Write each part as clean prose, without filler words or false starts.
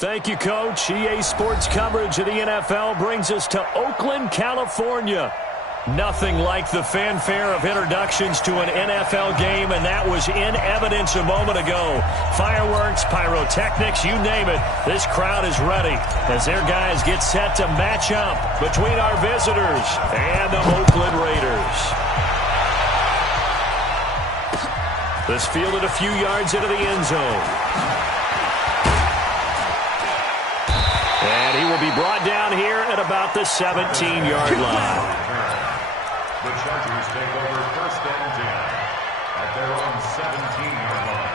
Thank you, Coach. EA Sports coverage of the NFL brings us to Oakland, California. Nothing like the fanfare of introductions to an NFL game, and that was in evidence a moment ago. Fireworks, pyrotechnics, you name it. This crowd is ready as their guys get set to match up between our visitors and the Oakland Raiders. This fielded a few yards into the end zone. And he will be brought down here at about the 17-yard line. The Chargers take over first and 10 at their own 17-yard line.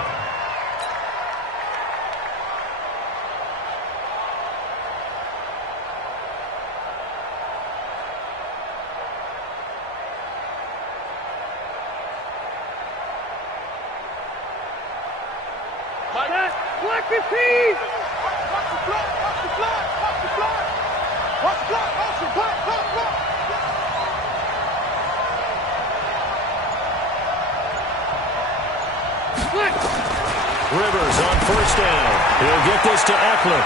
Black 15! Watch the block! Watch the block! Watch the block! Watch the block! Watch the block! Rivers on first down. He'll get this to Eckler.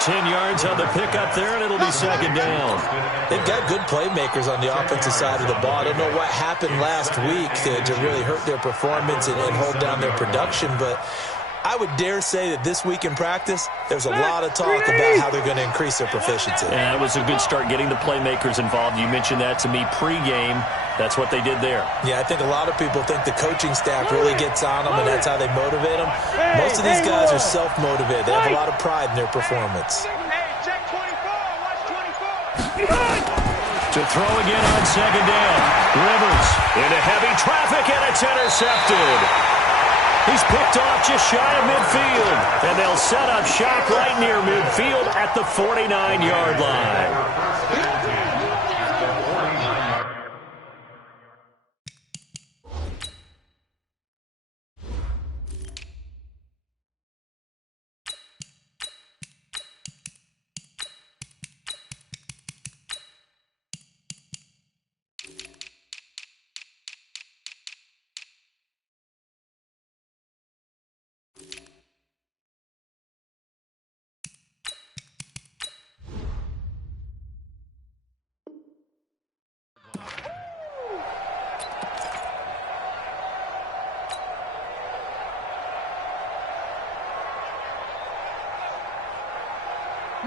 10 yards on the pickup there, and it'll be second down. They've got good playmakers on the offensive side of the ball. I don't know what happened last week to really hurt their performance and hold down their production, but I would dare say that this week in practice, there's a lot of talk about how they're going to increase their proficiency. Yeah, that was a good start getting the playmakers involved. You mentioned that to me pregame. That's what they did there. Yeah, I think a lot of people think the coaching staff really gets on them, and that's how they motivate them. Most of these guys are self-motivated. They have a lot of pride in their performance. Hey, check 24. Watch 24. To throw again on second down. Rivers into heavy traffic, and it's intercepted. He's picked off just shy of midfield, and they'll set up shop right near midfield at the 49-yard line.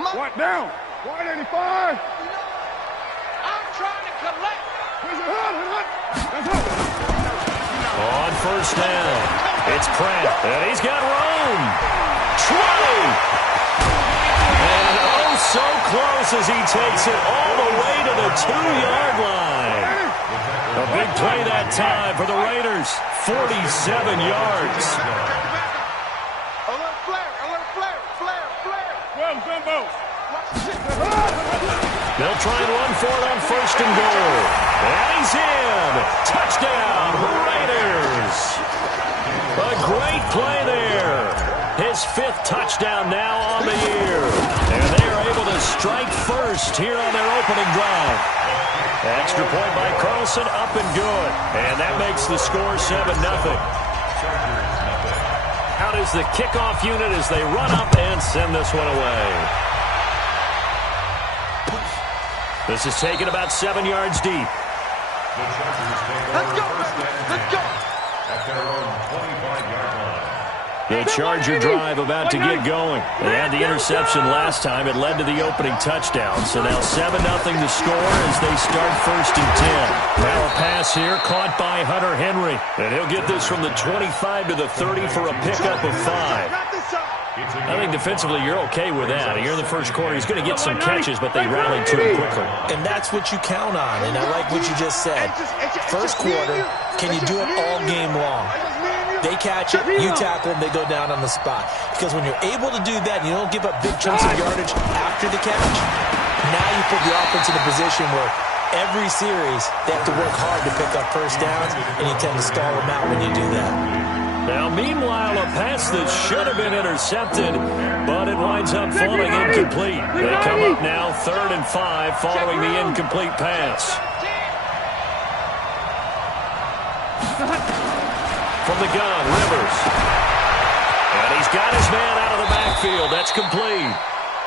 What down? 185. I'm trying to collect. On first down, it's Pratt, and he's got room. 20. And oh, so close as he takes it all the way to the 2-yard line. A big play that time for the Raiders. 47 yards. Alert flare, flare. Well, Jumbo. They'll try and run for it on first and goal. And he's in. Touchdown, Raiders. A great play there. His 5th touchdown now on the year. And they are able to strike first here on their opening drive. Extra point by Carlson, up and good. And that makes the score 7-0. Out is the kickoff unit as they run up and send this one away. This is taken about 7 yards deep. Let's go. At their own 25-yard line. The Charger drive about to get going. They had the interception last time. It led to the opening touchdown. So now 7-0 the score as they start first and 10. Now a pass here caught by Hunter Henry. And he'll get this from the 25 to the 30 for a pickup of 5. I think defensively you're okay with that. Here in the first quarter, he's going to get some catches, but they rallied to him quickly. And that's what you count on, and I like what you just said. First quarter, can you do it all game long? They catch it, you tackle them, they go down on the spot. Because when you're able to do that and you don't give up big chunks of yardage after the catch, now you put the offense in a position where every series they have to work hard to pick up first downs, and you tend to stall them out when you do that. Now, meanwhile, a pass that should have been intercepted, but it winds up falling incomplete. They come up now 3rd and 5 following the incomplete pass. From the gun, Rivers. And he's got his man out of the backfield. That's complete.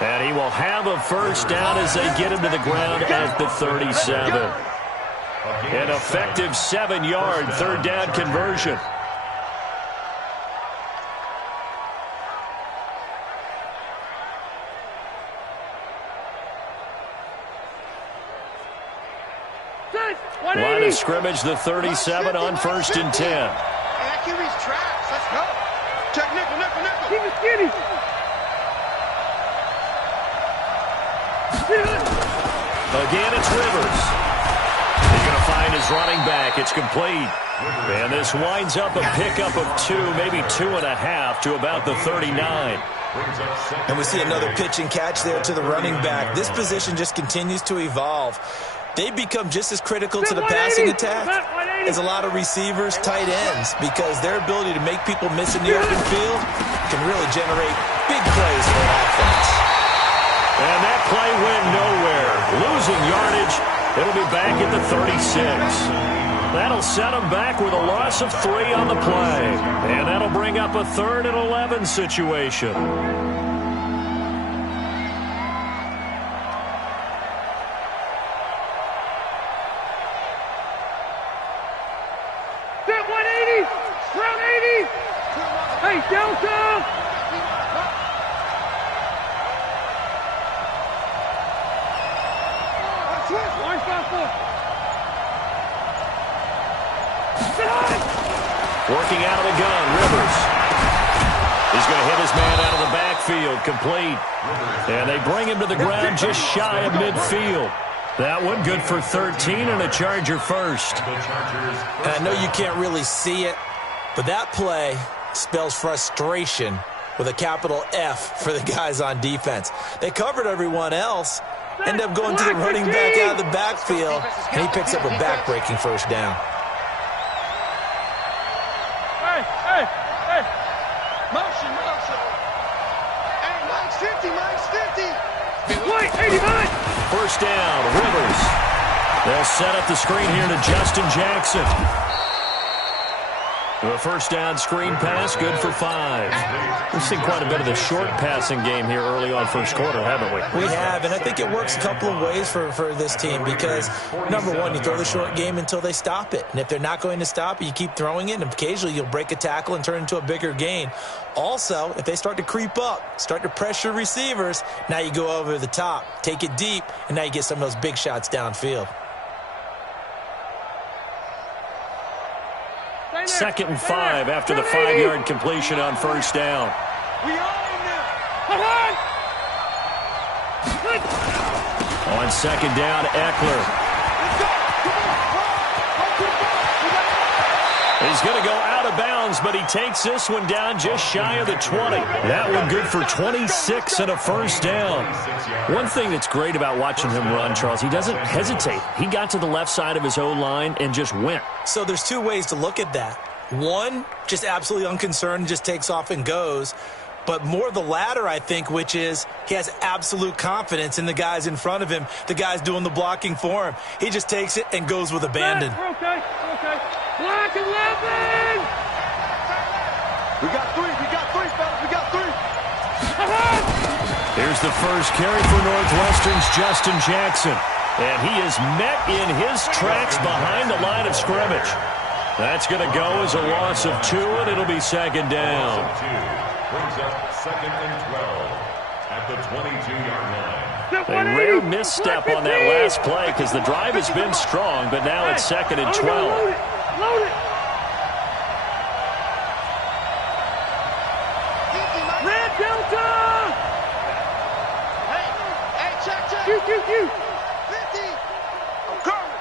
And he will have a first down as they get him to the ground at the 37. An effective 7-yard third down conversion. Line of scrimmage, the 37 on 1st and 10. That QB's traps. Let's go. Check nickel, nickel, nickel. Keep it skinny. Again, it's Rivers. He's going to find his running back. It's complete. And this winds up a pickup of 2, maybe 2.5 to about the 39. And we see another pitch and catch there to the running back. This position just continues to evolve. They become just as critical to the passing attack as a lot of receivers, tight ends, because their ability to make people miss in the open field can really generate big plays for an offense. And that play went nowhere. Losing yardage. It'll be back at the 36. That'll set them back with a loss of 3 on the play. And that'll bring up a 3rd and 11 situation. Set 180. Round 80. Hey, Delta. Working out of the gun, Rivers. He's going to hit his man out of the backfield, complete. And they bring him to the ground just shy of midfield. That one good for 13 and a Charger first. And I know you can't really see it, but that play spells frustration with a capital F for the guys on defense. They covered everyone else, end up going to the running back out of the backfield, and he picks up a back-breaking first down. Hey. Motion. Hey, Mike's 50, Mike's 50. Wait, 89. First down, Rivers. They'll set up the screen here to Justin Jackson. The first down screen pass, good for 5. We've seen quite a bit of the short passing game here early on first quarter, haven't we? We have, and I think it works a couple of ways for this team because, number one, you throw the short game until they stop it. And if they're not going to stop it, you keep throwing it, and occasionally you'll break a tackle and turn it into a bigger gain. Also, if they start to creep up, start to pressure receivers, now you go over the top, take it deep, and now you get some of those big shots downfield. 2nd and 5 after the 5-yard completion on first down. We own them. On 2nd down, Eckler. He's going to go out of bounds, but he takes this one down just shy of the 20. That one good for 26 and a first down. One thing that's great about watching him run, Charles, he doesn't hesitate. He got to the left side of his O-line and just went. So there's 2 ways to look at that. One, just absolutely unconcerned, just takes off and goes. But more the latter, I think, which is he has absolute confidence in the guys in front of him, the guys doing the blocking for him. He just takes it and goes with abandon. Okay. Black 11! We got 3, fellas, we got 3. Here's the first carry for Northwestern's Justin Jackson. And he is met in his tracks behind the line of scrimmage. That's going to go as a loss of 2, and it'll be 2nd down. Brings up 2nd and 12 at the 22-yard line. A rare misstep on that last play because the drive has been strong, but now it's 2nd and 12. Load it. Red Delta! Hey, check. Q. 50. I'm coming.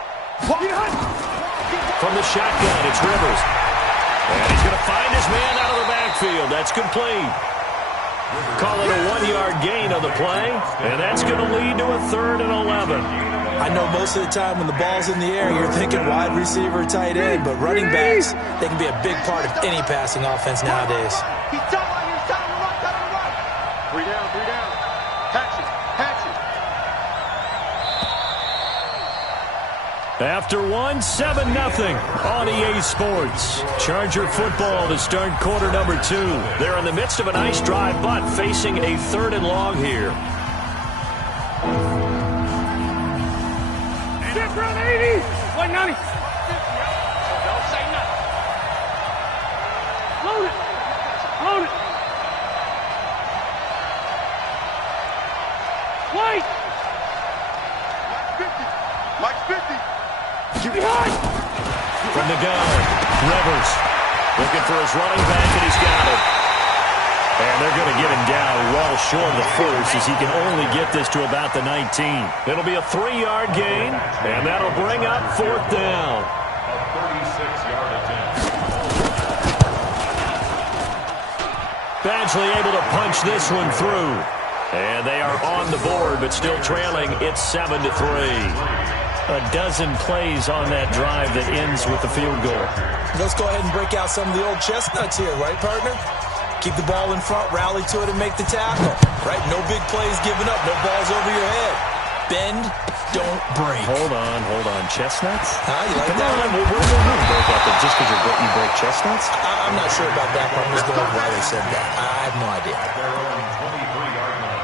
From the shotgun, it's Rivers. And he's going to find his man out of the backfield. That's complete. Call it a 1-yard gain on the play, and that's going to lead to a 3rd and 11. I know most of the time when the ball's in the air, you're thinking wide receiver, tight end, but running backs, they can be a big part of any passing offense nowadays. He's telling him run. 3 down. Hatch it. After one, 7-0 on EA Sports. Charger football to start quarter number 2. They're in the midst of a nice drive, but facing a 3rd and long here. Get run 80. 190. Don't say nothing. Load it. Load it. Wait. Mike's 50. Behind. From the gun, Rivers looking for his running back, and he's got it. And they're going to get him down well short of the first, as he can only get this to about the 19. It'll be a 3-yard gain, and that'll bring up 4th down. A 36-yard attempt. Badgley able to punch this one through. And they are on the board, but still trailing. It's 7-3. A dozen plays on that drive that ends with the field goal. Let's go ahead and break out some of the old chestnuts here, right, partner? Keep the ball in front, rally to it, and make the tackle. Right? No big plays given up, no balls over your head. Bend, don't break. Hold on. Chestnuts? You like Come that? on, we're going to break up just because you break chestnuts? I'm not sure about that, but I'm just going with why they said that. I have no idea. Their own 23-yard line.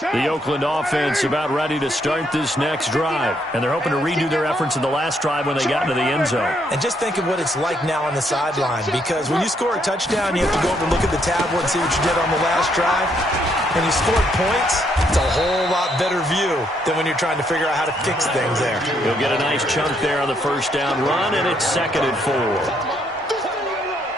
The Oakland offense about ready to start this next drive. And they're hoping to redo their efforts in the last drive when they got into the end zone. And just think of what it's like now on the sideline, because when you score a touchdown, you have to go over and look at the tablet and see what you did on the last drive. And you scored points, it's a whole lot better view than when you're trying to figure out how to fix things there. He'll get a nice chunk there on the first down run, and it's 2nd and 4.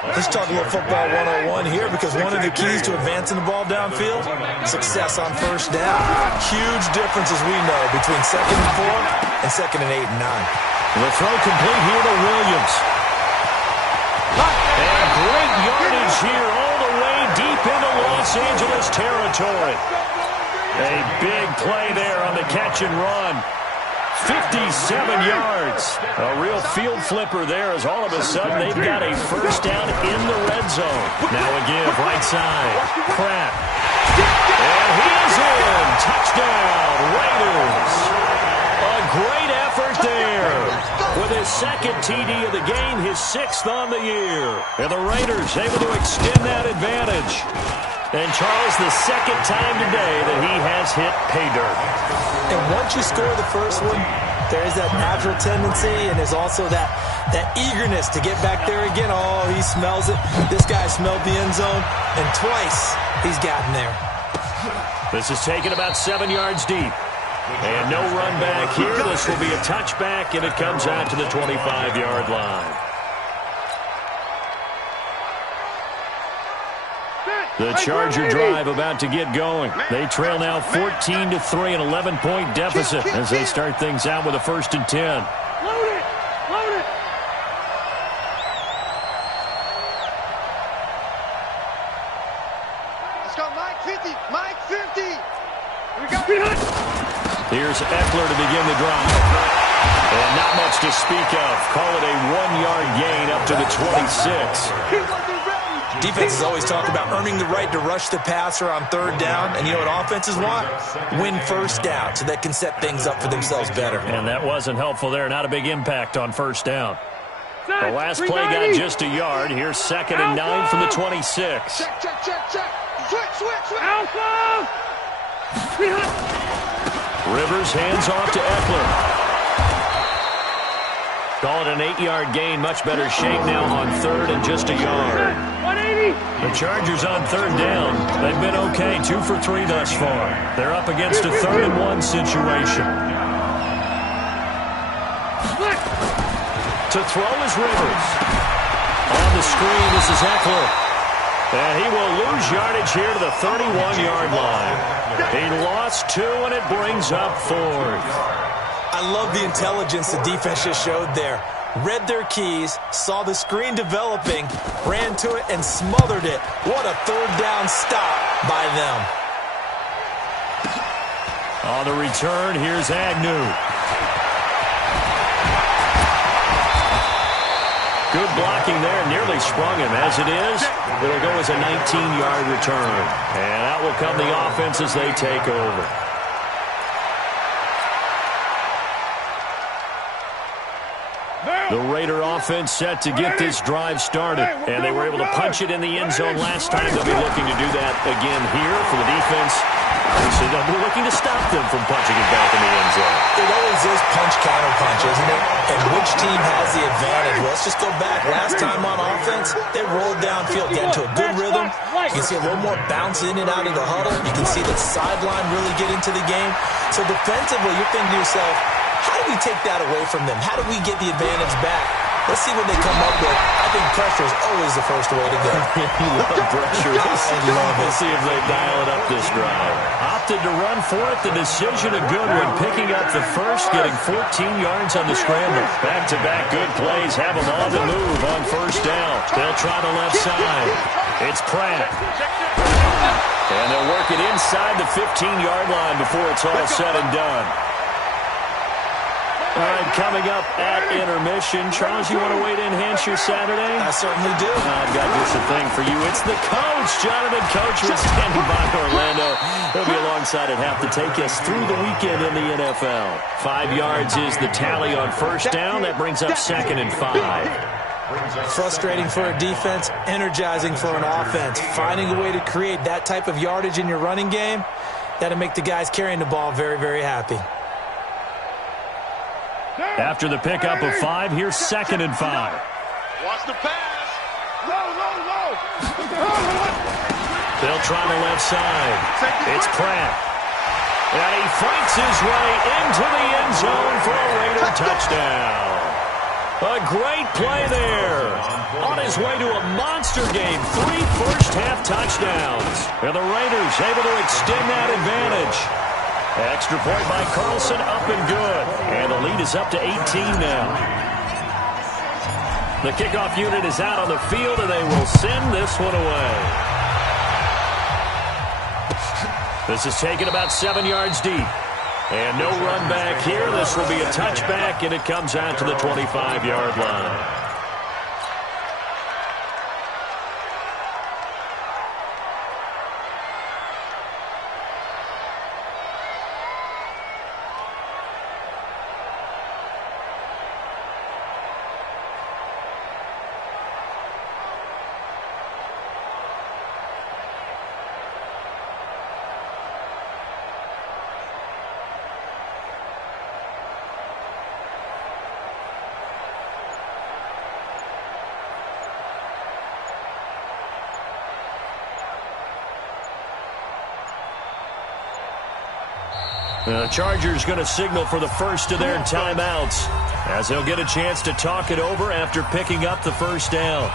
Let's talk a little football 101 here, because one of the keys to advancing the ball downfield, success on first down. Huge difference, as we know, between 2nd and 4 and 2nd and 8 and 9. The throw complete here to Williams. And great yardage here all the way deep into Los Angeles territory. A big play there on the catch and run. 57 yards. A real field flipper there, as all of a sudden they've got a first down in the red zone. Now a give, right side. Pratt. And he is in. Touchdown, Raiders. A great effort there. With his 2nd TD of the game, his 6th on the year. And the Raiders able to extend that advantage. And Charles, the 2nd time today that he has hit pay dirt. And once you score the first one, there's that natural tendency, and there's also that eagerness to get back there again. Oh, he smells it. This guy smelled the end zone, and twice he's gotten there. This is taken about 7 yards deep. And no run back here. This will be a touchback, and it comes out to the 25-yard line. The Charger drive about to get going. They trail now 14-3, an 11-point deficit as they start things out with a 1st and 10. Load it. Load it. Let's go, Mike 50. Mike 50. We got behind. Here's Eckler to begin the drive. And not much to speak of. Call it a 1-yard gain up to the 26. Defenses always talk about earning the right to rush the passer on 3rd down. And you know what offenses want? Win first down so they can set things up for themselves better. And that wasn't helpful there. Not a big impact on first down. The last play got just a yard. Here's 2nd and 9 from the 26. Check. Switch. Alpha. Rivers hands off to Eckler. Call it an 8-yard gain. Much better shape now on 3rd and just a yard. 180. The Chargers on 3rd down. They've been okay, 2 for 3 thus far. They're up against a 3rd and 1 situation. To throw is Rivers. On the screen, this is Eckler. And he will lose yardage here to the 31-yard line. He lost 2, and it brings up 4th. I love the intelligence the defense just showed there. Read their keys, saw the screen developing, ran to it, and smothered it. What a 3rd down stop by them. On the return, here's Agnew. Good blocking there. Nearly sprung him. As it is, it'll go as a 19-yard return. And out will come the offense as they take over. The Raider offense set to get this drive started. And they were able to punch it in the end zone last time. They'll be looking to do that again here for the defense. So they'll be looking to stop them from punching it back in the end zone. It always is punch-counter-punch, isn't it? And which team has the advantage? Well, let's just go back. Last time on offense, they rolled downfield, get into a good rhythm. You can see a little more bounce in and out of the huddle. You can see the sideline really get into the game. So defensively, you're thinking to yourself, how do we take that away from them? How do we get the advantage back? Let's see what they come up with. I think pressure is always the first way to go. You love pressure. We'll see if they dial it up this drive. Opted to run for it. The decision a good one. Picking up the first, getting 14 yards on the scramble. Back-to-back good plays. Have them on the move on first down. They'll try the left side. It's Pratt. And they'll work it inside the 15-yard line before it's all said and done. All right, coming up at intermission. Charles, you want to wait to enhance your Saturday? I certainly do. I've got just a thing for you. It's the coach, Jonathan Coachman, standing by Orlando. He'll be alongside at half to take us through the weekend in the NFL. 5 yards is the tally on first down. That brings up 2nd and 5. Frustrating for a defense, energizing for an offense. Finding a way to create that type of yardage in your running game, that'll make the guys carrying the ball very, very happy. After the pickup of 5, here's 2nd and 5. Watch the pass. Low. They'll try the left side. It's Pratt. And he fights his way into the end zone for a Raider touchdown. A great play there. On his way to a monster game. 3 first-half touchdowns. And the Raiders able to extend that advantage. Extra point by Carlson, up and good. And the lead is up to 18 now. The kickoff unit is out on the field, and they will send this one away. This is taken about 7 yards deep. And no run back here. This will be a touchback, and it comes out to the 25-yard line. The Chargers going to signal for the first of their timeouts as they'll get a chance to talk it over after picking up the first down.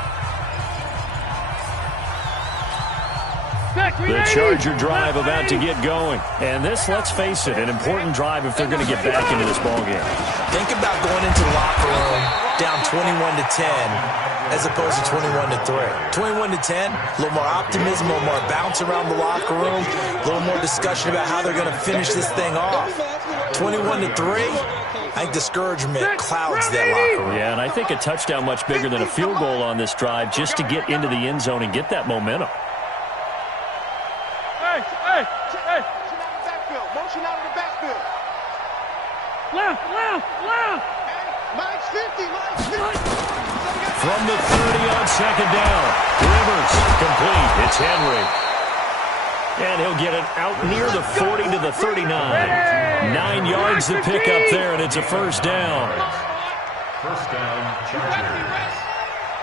The Charger drive about to get going. And this, let's face it, an important drive if they're going to get back into this ballgame. Think about going into the locker room down 21-10 as opposed to 21-3. 21-10, a little more optimism, a little more bounce around the locker room, a little more discussion about how they're going to finish this thing off. 21-3, I think discouragement clouds that locker room. Yeah, and I think a touchdown much bigger than a field goal on this drive just to get into the end zone and get that momentum. Motion out of the backfield. Left. Mine's 50. From the 30 on second down. Rivers complete. It's Henry. And he'll get it out near the 40 to the 39. 9 yards to pick up there, and it's a first down. First down, Chargers.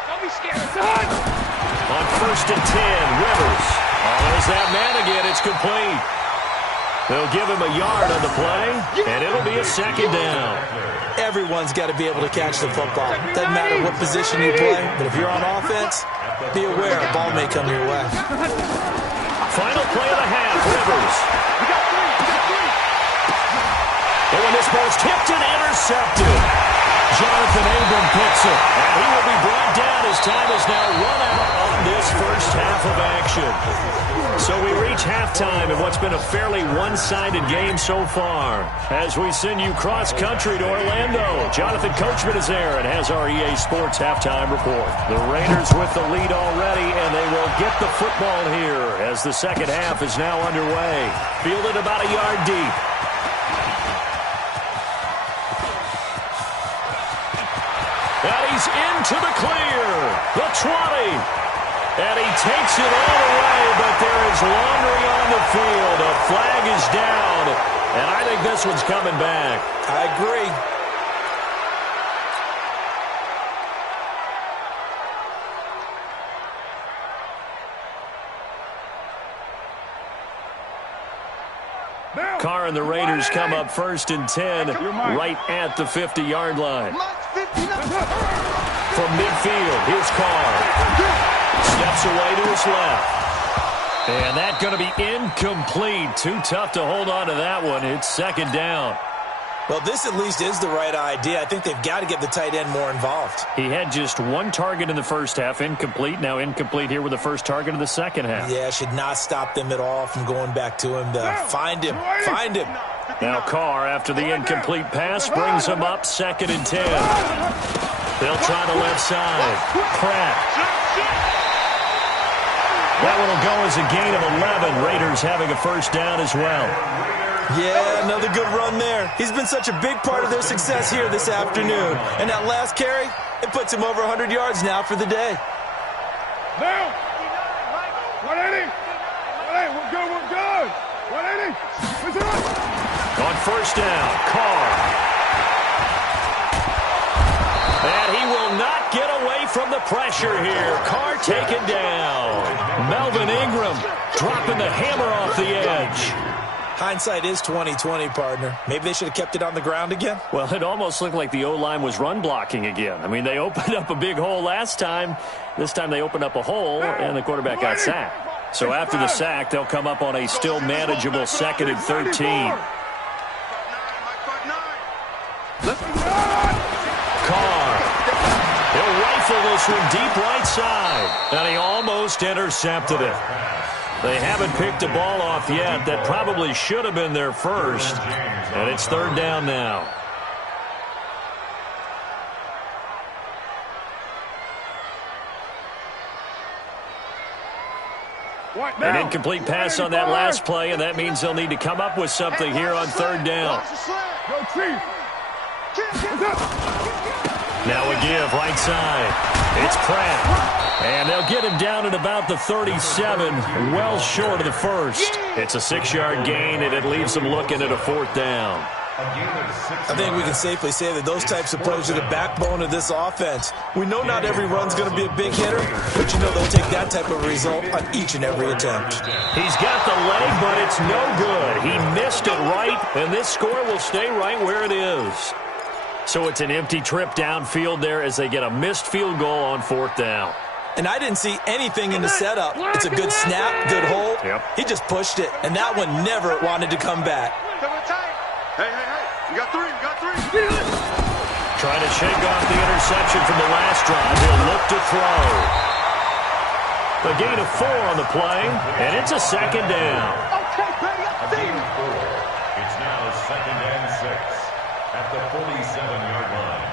Don't be scared. On 1st and 10, Rivers. Oh, there's that man again. It's complete. They'll give him a yard on the play, and it'll be a second down. Everyone's got to be able to catch the football. Doesn't matter what position you play, but if you're on offense, be aware a ball may come your way. Final play of the half, Rivers. And when this ball's tipped and intercepted, Jonathan Abram picks it, and he will be brought down as time is now run out on this first half of action. So we reach reach halftime in what's been a fairly one-sided game so far. As we send you cross-country to Orlando, Jonathan Coachman is there and has our EA Sports halftime report. The Raiders with the lead already, and they will get the football here as the second half is now underway. Fielded about a yard deep. And he's into the clear. The 20. And he takes it all the way, but there is laundering on the field. A flag is down, and I think this one's coming back. I agree. Carr and the Raiders come up 1st and 10, right at the 50-yard line. From midfield, here's Carr. Steps away to his left. And that's going to be incomplete. Too tough to hold on to that one. It's 2nd down. Well, this at least is the right idea. I think they've got to get the tight end more involved. He had just 1 target in the first half, incomplete. Now incomplete here with the first target of the second half. Yeah, should not stop them at all from going back to him. Find him. Find him. Now Carr, after the incomplete pass, brings him up 2nd and 10. They'll try the left side. Pratt. That one will go as a gain of 11. Raiders having a 1st down as well. Yeah, another good run there. He's been such a big part of their success here this afternoon. And that last carry, it puts him over 100 yards now for the day. Now, 180. 180, we're good. 180. On 1st down, Carr. And he will not get away from the pressure here. Carr taken down. Melvin Ingram dropping the hammer off the edge. Hindsight is 20/20, partner. Maybe they should have kept it on the ground again. Well, it almost looked like the O-line was run blocking again. I mean, they opened up a big hole last time. This time they opened up a hole, and the quarterback got sacked. So after the sack, they'll come up on a still manageable 2nd and 13. Carr. He'll rifle this one deep right side. And he almost intercepted it. They haven't picked a ball off yet. That probably should have been their first. And it's 3rd down now. An incomplete pass on that last play, and that means they'll need to come up with something here on 3rd down. Now a give, right side. It's Pratt. And they'll get him down at about the 37, well short of the first. It's a 6-yard gain, and it leaves them looking at a 4th down. I think we can safely say that those types of plays are the backbone of this offense. We know not every run's going to be a big hitter, but you know they'll take that type of result on each and every attempt. He's got the leg, but it's no good. He missed it right, and this score will stay right where it is. So it's an empty trip downfield there as they get a missed field goal on 4th down. And I didn't see anything in the setup. It's a good snap, good hold. Yep. He just pushed it, and that one never wanted to come back. Hey, you got 3, Trying to shake off the interception from the last drive. He'll look to throw. A gain of 4 on the play, and it's a 2nd down. Okay, buddy, a gain of 4. It's now 2nd and 6 at the 47-yard line.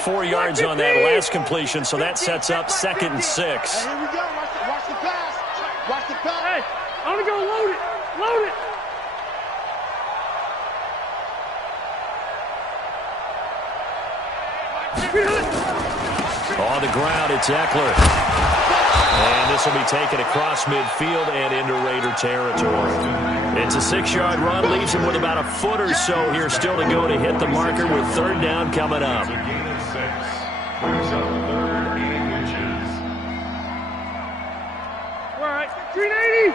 4 yards on that last completion, so that sets up 2nd and 6. Hey, here we go. Watch the pass. Watch the pass. Hey, I'm going to go load it. Load it. On the ground, it's Eckler. And this will be taken across midfield and into Raider territory. It's a 6-yard run, leaves him with about a foot or so here still to go to hit the marker with 3rd down coming up. It's a gain of 6. Brings up 3rd and inches. All right, 380.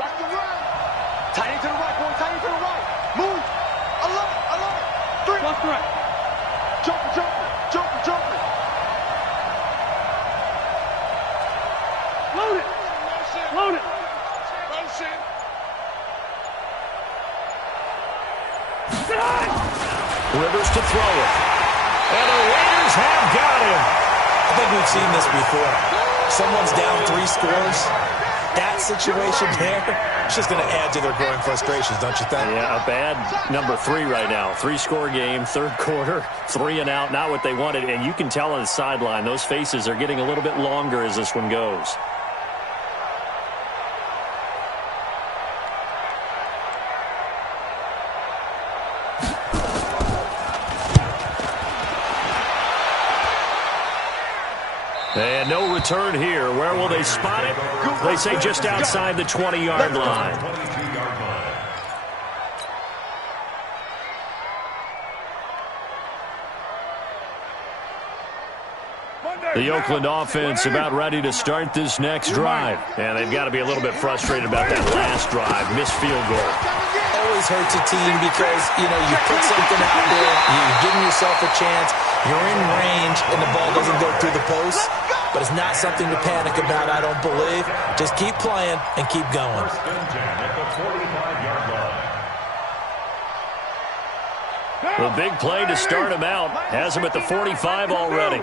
Watch the run. Tight end to the right, boy. Tight end to the right. Move. I love it. 3. Watch the right. Jumper. Load it. Motion. Rivers to throw it. And the Raiders have got him. I think we've seen this before. someone's down 3 scores, that situation there, it's just going to add to their growing frustrations, don't you think? Yeah, a bad number 3 right now. 3-score game, third quarter, 3 and out, not what they wanted. And you can tell on the sideline, those faces are getting a little bit longer as this one goes. And no return here. Where will they spot it? They say just outside the 20-yard line. The Oakland offense about ready to start this next drive. And they've got to be a little bit frustrated about that last drive. Missed field goal. Always hurts a team because, you put something out there, you're giving yourself a chance, you're in range, and the ball doesn't go through the post. But it's not something to panic about, I don't believe. Just keep playing and keep going. First and 10 at the 45-yard line. The big play to start him out has him at the 45 already.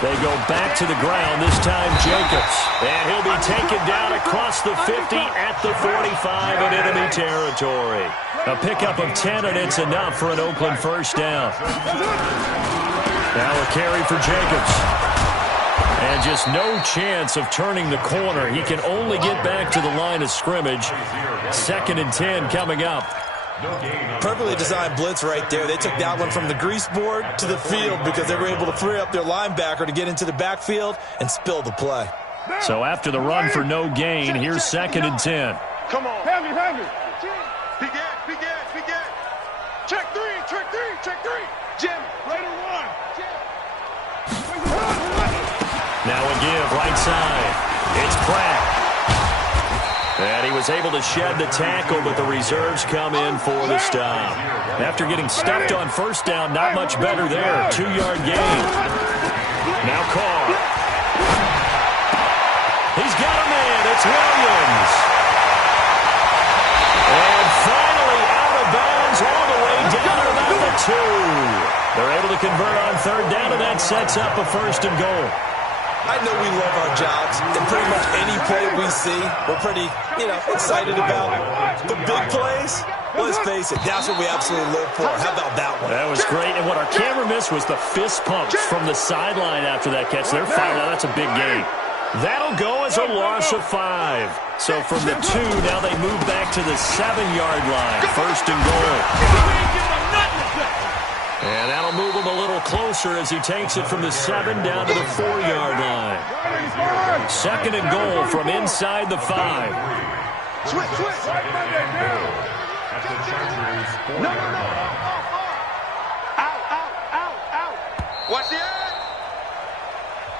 They go back to the ground, this time Jacobs. And he'll be taken down across the 50 at the 45 in enemy territory. A pickup of 10, and it's enough for an Oakland first down. Now a carry for Jacobs. And just no chance of turning the corner. He can only get back to the line of scrimmage. 2nd and 10 coming up. Perfectly designed blitz right there. They took that one from the grease board to the field because they were able to free up their linebacker to get into the backfield and spill the play. So after the run for no gain, here's 2nd and 10. Come on. Heavy. Big gas. Check three. Jim, right and one. Now a give, right side. It's Pratt. And he was able to shed the tackle, but the reserves come in for the stop. After getting stuffed on first down, not much better there. 2-yard gain. Now Carr. He's got a man. It's Williams. And finally out of bounds all the way down to about the 2. They're able to convert on third down, and that sets up a 1st and goal. I know we love our jobs, and pretty much any play we see, we're pretty, excited about. The big plays, let's face it, that's what we absolutely live for. How about that one? That was great, and what our camera missed was the fist pumps from the sideline after that catch. They're fired out. That's a big gain. That'll go as a loss of 5. So from the 2, now they move back to the 7-yard line. 1st and goal. And that'll move him a little closer as he takes it from the 7 down to the 4-yard line. 2nd and goal from inside the 5. Switch. At the Chargers' 4-yard line. Out. Watch the end.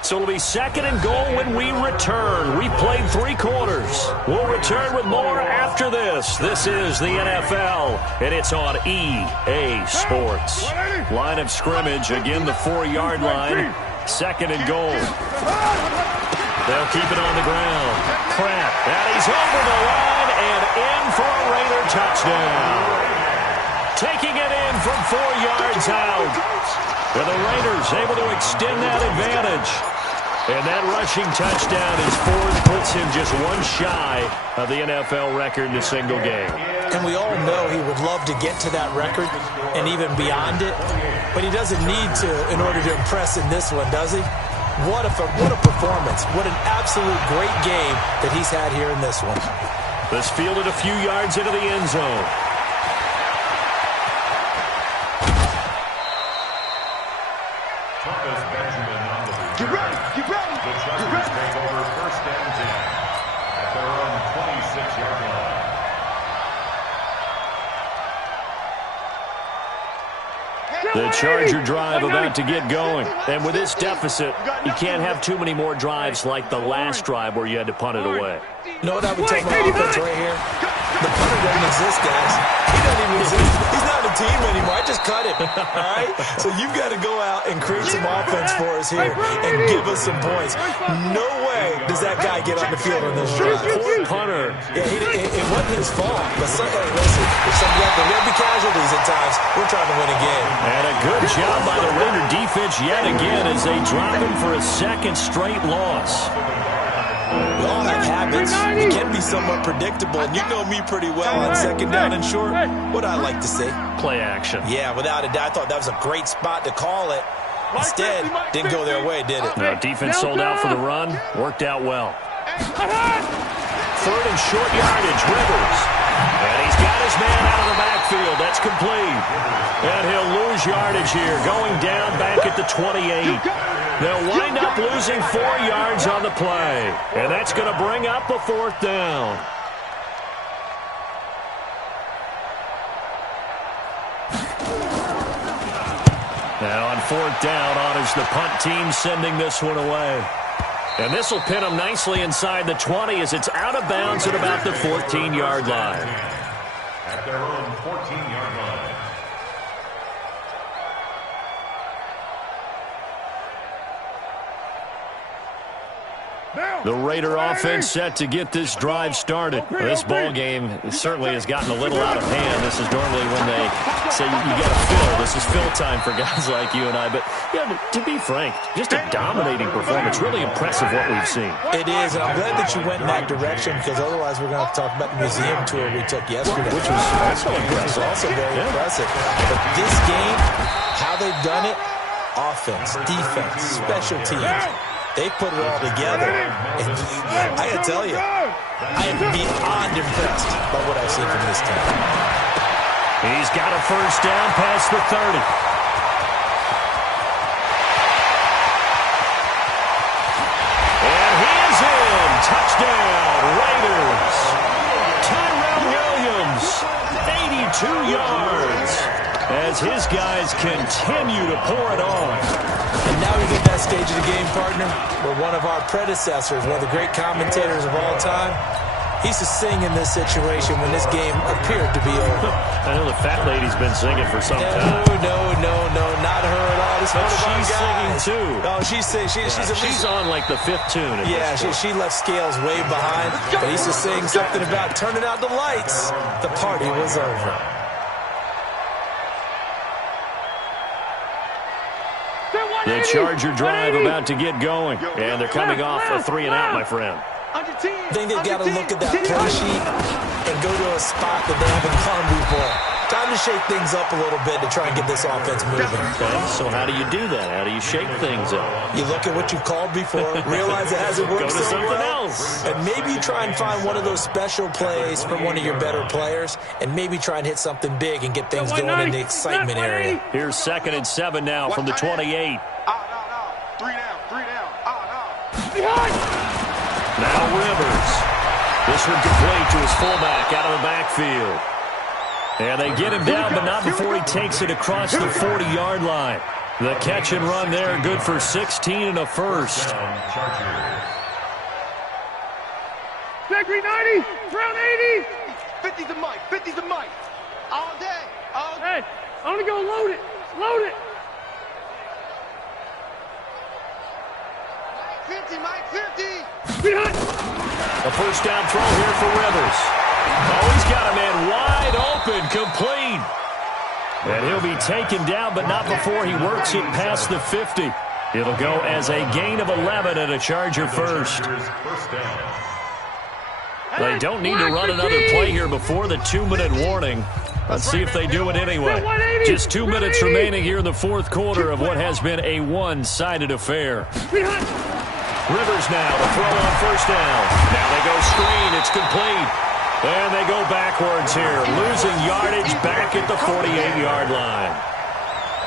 So it'll be 2nd and goal when we return. We played 3 quarters. We'll return with more after this. This is the NFL, and it's on EA Sports. Line of scrimmage, again the 4-yard line. 2nd and goal. They'll keep it on the ground. Pratt, and he's over the line and in for a Raider touchdown. Taking it in from 4 yards out. And the Raiders able to extend that advantage. And that rushing touchdown is 4th, puts him just 1 shy of the NFL record in a single game. And we all know he would love to get to that record and even beyond it, but he doesn't need to in order to impress in this one, does he? What a performance. What an absolute great game that he's had here in this one. This fielded a few yards into the end zone. Get ready. The Chargers take over 1st and 10 at their own 26-yard line. The Charger drive about to get going. And with this deficit, you can't have too many more drives like the last drive where you had to punt it away. You know what I would tell my offense right here? The punter doesn't exist, guys. He doesn't even exist. He's not a team anymore. I just cut him, all right? So you've got to go out and create some offense for us here and give us some points. No way does that guy get on the field on this drive. Poor punter. Yeah, it wasn't his fault. But listen, if there'll be casualties at times, we're trying to win a game. And a good job by the Raider defense yet again as they drop him for a second straight loss. We all have habits. We can be somewhat predictable, and you know me pretty well on second down and short. What I like to say? Play action. Yeah, without a doubt. I thought that was a great spot to call it. Instead, didn't go their way, did it? No, defense sold out for the run. Worked out well. Third and short yardage, Rivers. And he's got his man out of the backfield. That's complete. And he'll lose yardage here, going down back at the 28. They'll wind up losing 4 yards on the play. And that's going to bring up a fourth down. Now on fourth down, honors the punt team, sending this one away. And this will pin them nicely inside the 20 as it's out of bounds at about the 14-yard line. At their own 14-yard line. The Raider offense set to get this drive started. This ball game certainly has gotten a little out of hand. This is normally when they say you got to fill. This is fill time for guys like you and I. But to be frank, just a dominating performance. Really impressive what we've seen. It is, and I'm glad that you went in that direction because otherwise we're going to have to talk about the museum tour we took yesterday, which was also impressive. Also very impressive. But this game, how they've done it, offense, defense, special teams. They put it all together. And I got to tell you, I am beyond impressed by what I've seen from this team. He's got a first down past the 30. And he is in. Touchdown, Raiders. Tyrell Williams, 82 yards, as his guys continue to pour it on. And now we get that stage of the game, partner, where one of our predecessors, one of the great commentators of all time, he used to sing in this situation when this game appeared to be over. I know the fat lady's been singing for some time. No, not her at all. This she's singing too. Oh, she's on like the 5th tune. Yeah, she left Scales way behind. But he used to sing something about turning out the lights. The party was over. The Charger drive about to get going. And they're coming off a 3-and-out, my friend. I think they've got to look at that play sheet and go to a spot that they haven't gone before. Time to shake things up a little bit to try and get this offense moving. Okay, so how do you do that? How do you shake things up? You look at what you've called before, realize it hasn't worked so something well, else. And maybe try and find one of those special plays from one of your better players, and maybe try and hit something big and get things going in the excitement area. Here's 2nd and 7 now from the 28. 3 down. Now Rivers. This one complete to his fullback out of the backfield. And they get him down, but not before he takes it across the 40-yard line. The catch and run there, good for 16 and a first. Zachary 90, Brown 80. 50's the mic, 50's the mic. All day. Hey, I want to go load it. Load it. Mike 50. A first down throw here for Rivers. Oh, he's got a man wide open, complete. And he'll be taken down, but not before he works it past the 50. It'll go as a gain of 11 and a Charger first. They don't need to run another play here before the 2-minute warning. Let's see if they do it anyway. Just 2 minutes remaining here in the fourth quarter of what has been a one-sided affair. Rivers now to throw on first down. Now they go screen. It's complete. And they go backwards here, losing yardage back at the 48-yard line.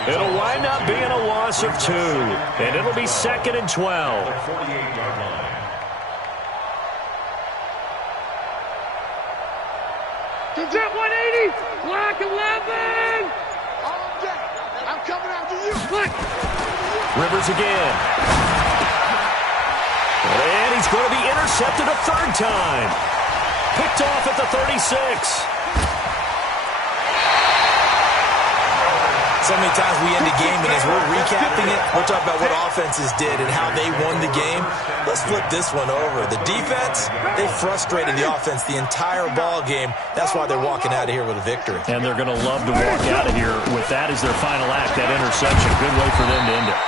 It'll wind up being a loss of 2, and it'll be 2nd and 12. 48-yard line. Jet 180, black 11. All day. I'm coming after you. Rivers again. And he's going to be intercepted a 3rd time. Picked off at the 36. So many times we end the game, and as we're recapping it, we're talking about what offenses did and how they won the game. Let's flip this one over. The defense, they frustrated the offense the entire ball game. That's why they're walking out of here with a victory. And they're going to love to walk out of here with that as their final act, that interception. Good way for them to end it.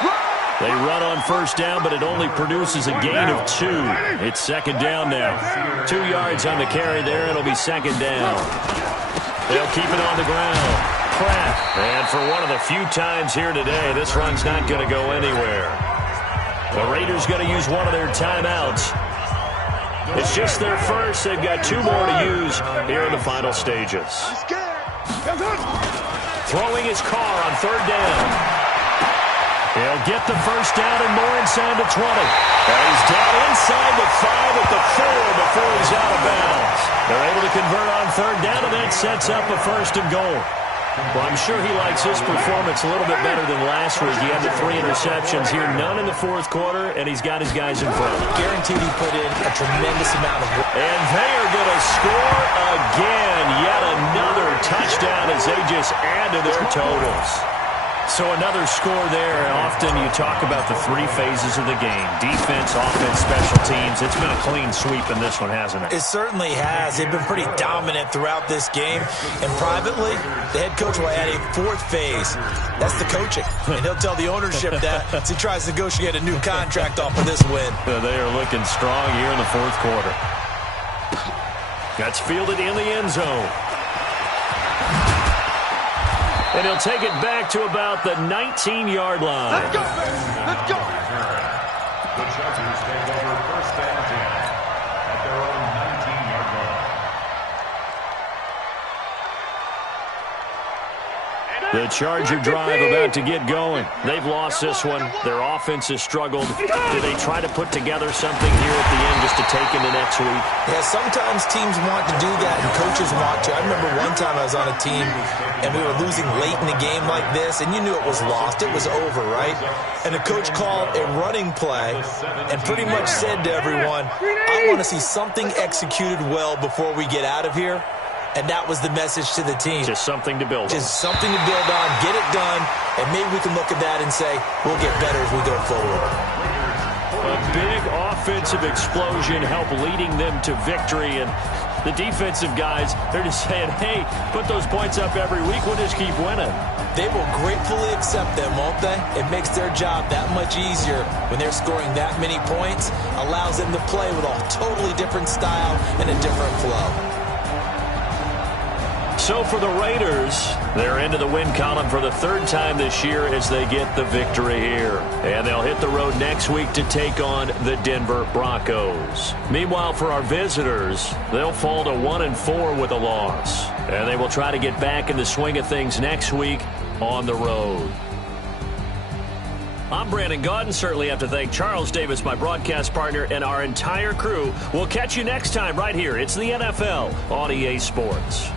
They run on first down, but it only produces a gain of 2. It's second down now. 2 yards on the carry there. It'll be second down. They'll keep it on the ground. Pratt. And for one of the few times here today, this run's not going to go anywhere. The Raiders going to use one of their timeouts. It's just their first. They've got 2 more to use here in the final stages. Throwing his car on third down. He'll get the first down and more inside the 20. And he's down inside the 5 at the 4 before he's out of bounds. They're able to convert on third down, and that sets up a first and goal. Well, I'm sure he likes his performance a little bit better than last week. He had the 3 interceptions here, none in the fourth quarter, and he's got his guys in front. Guaranteed he put in a tremendous amount of work. And they are going to score again. Yet another touchdown as they just add to their totals. So another score there. Often you talk about the 3 phases of the game. Defense, offense, special teams. It's been a clean sweep in this one, hasn't it? It certainly has. They've been pretty dominant throughout this game. And privately, the head coach will add a 4th phase. That's the coaching. And he'll tell the ownership that as he tries to negotiate a new contract off of this win. They are looking strong here in the fourth quarter. That's fielded in the end zone. And he'll take it back to about the 19-yard line. Let's go, baby. Let's go. The Chargers take over first and 10 at their own 19-yard line. The Charger drive about to get going. They've lost this one. Their offense has struggled. Do they try to put together something here at the end just to take into next week? Yeah, sometimes teams want to do that and coaches want to. I remember one time I was on a team and we were losing late in the game like this, and you knew it was lost. It was over, right? And the coach called a running play and pretty much said to everyone, I want to see something executed well before we get out of here. And that was the message to the team. Just something to build on. Just something to build on, get it done, and maybe we can look at that and say, we'll get better as we go forward. A big offensive explosion helped leading them to victory, and the defensive guys, they're just saying, hey, put those points up every week, we'll just keep winning. They will gratefully accept them, won't they? It makes their job that much easier when they're scoring that many points, allows them to play with a totally different style and a different flow. So for the Raiders, they're into the win column for the 3rd time this year as they get the victory here. And they'll hit the road next week to take on the Denver Broncos. Meanwhile, for our visitors, they'll fall to 1-4 with a loss. And they will try to get back in the swing of things next week on the road. I'm Brandon Gaudin. Certainly have to thank Charles Davis, my broadcast partner, and our entire crew. We'll catch you next time right here. It's the NFL on EA Sports.